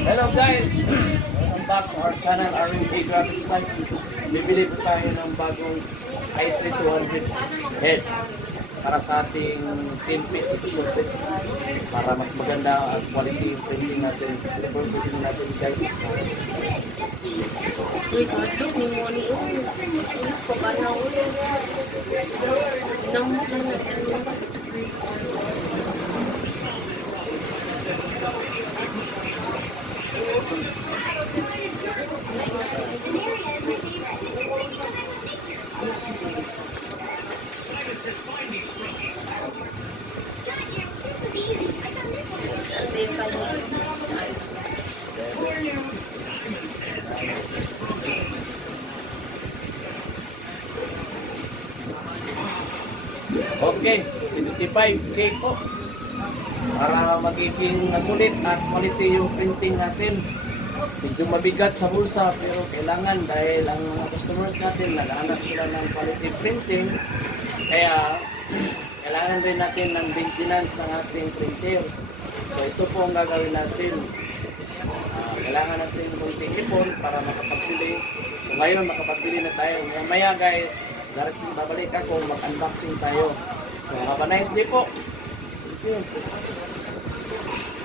Hello guys! Welcome back to our channel, RMA Graphics Life. Bibili po tayo ng bagong i3 200 head para sa ating team pit episode para mas maganda ang quality yung printing natin. Ito po yung printing natin guys. Uy, kadok ni mo ni uy. Pagkanaw uy. Namok na. Okay, 65k po para magiging sulit at quality yung printing natin. Medyo mabigat sa bulsa pero kailangan dahil ang mga customers natin naghahanap sila ng quality printing, kaya kailangan rin natin ng maintenance ng ating printer. So ito po ang gagawin natin. Kailangan natin ng konting ipon para makapagbili. So ngayon makapagbili na tayo. Maya guys, darating babalik ako, mag-unboxing tayo. So have a nice day po. Thank you.